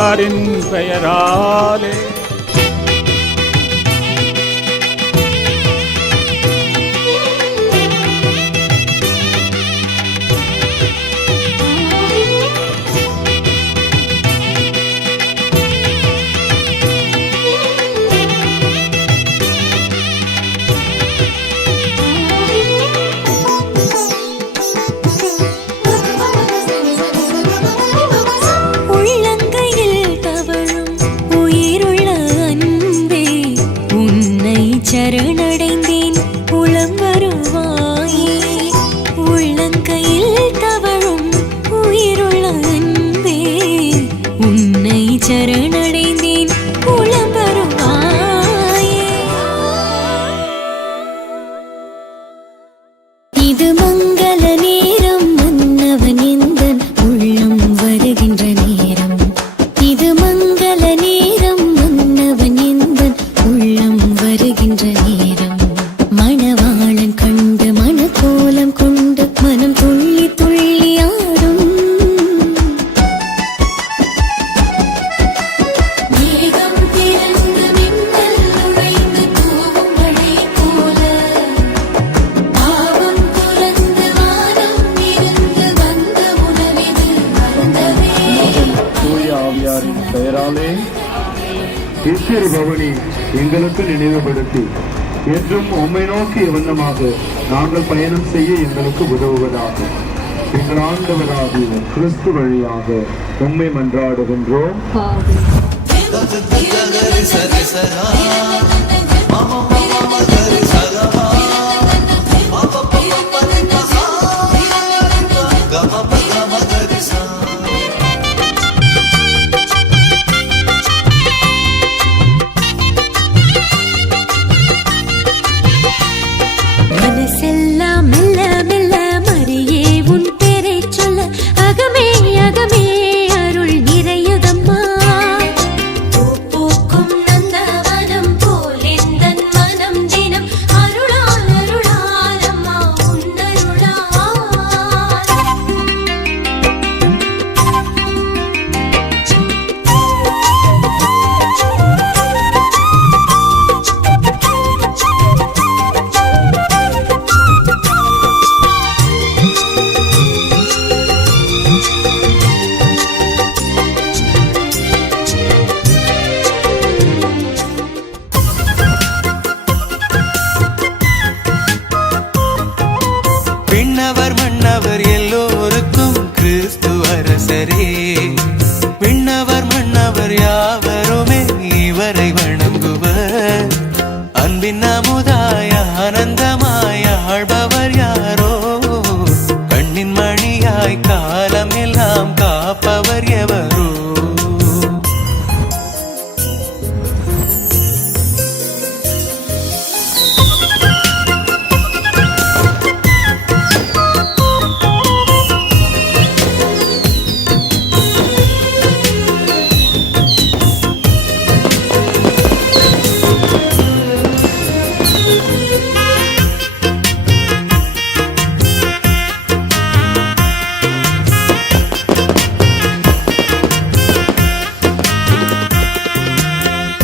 ஆவியாரின் பெயராலே. சரணடைந்தேன் உளம் வருவாயே. உள்ளங்கையில் தவழும் உயிருள்ள அன்பே, உன்னை சரணடைந்தேன் உளம் வருவாயே. இது மங்கள நேரம், மன்னவன் எந்தன் உள்ளம் வருகின்ற நேரம். இது மங்கள நேரம், மன்னவன் எந்தன் உள்ளம் வருகின்ற நேரம். மணவாளன் கண்டு மணக்கோலம் கொண்டு மனம் துள்ளி துள்ளி ஆடும். மேகம் திறந்து மின்னல் நுழைந்து தூவும் மழை போல, பாவம் துறந்து வானம் இருந்து வந்த உணவிது அருந்தவே. தூய ஆவியாரின் பெயராலே ஈஸ்வரி பவனி எங்களுக்கு நினைவுபடுத்தி என்றும் உம்மை நோக்கிய வண்ணமாக நாங்கள் பயணம் செய்ய எங்களுக்கு உதவுவதாக எங்கள் ஆண்டவராகிய கிறிஸ்து வழியாக உம்மை மன்றாடுகின்றோம். மனசெல்லாம் மெல்ல மெல்ல மரியே உன் பேரை சொல்ல, அகமே அகமே அருள் நிறையுதம்மா. பூக்கும் நந்தவனம் போல் எந்தன் மனம் தினம் அருளால் அருளால் அம்மா உன்னருளால். விண்ணவர் மன்னவர் எல்லோருக்கும் கிறிஸ்து அரசரே. விண்ணவர் மன்னவர் யாவருமே இவரை வணங்குவர். அன்பின் அமுதாய ஆனந்தமாய் ஆழ்பவர் யாரோ, கண்ணின் மணியாய் காலம் எல்லாம் காப்பவர் எவரோ.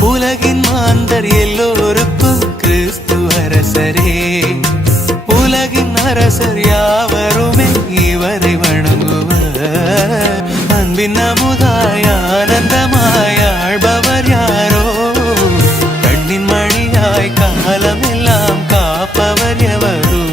உலகின் மாந்தர் எல்லோருக்கும் கிறிஸ்து அரசரே. உலகின் அரசர் யாவருமே இவரை வணங்குவர். அன்பின் அமுதாய ஆனந்தமாய் ஆழ்பவர் யாரோ, கண்ணின் மணியாய் காலம் எல்லாம் காப்பவர் எவரோ.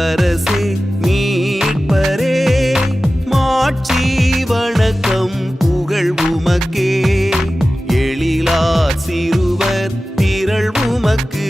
அரசே மீட்பரே, மாட்சி வணக்கம் புகழ் உமக்கே. எழிலா சிறுவர் திரள் உமக்கு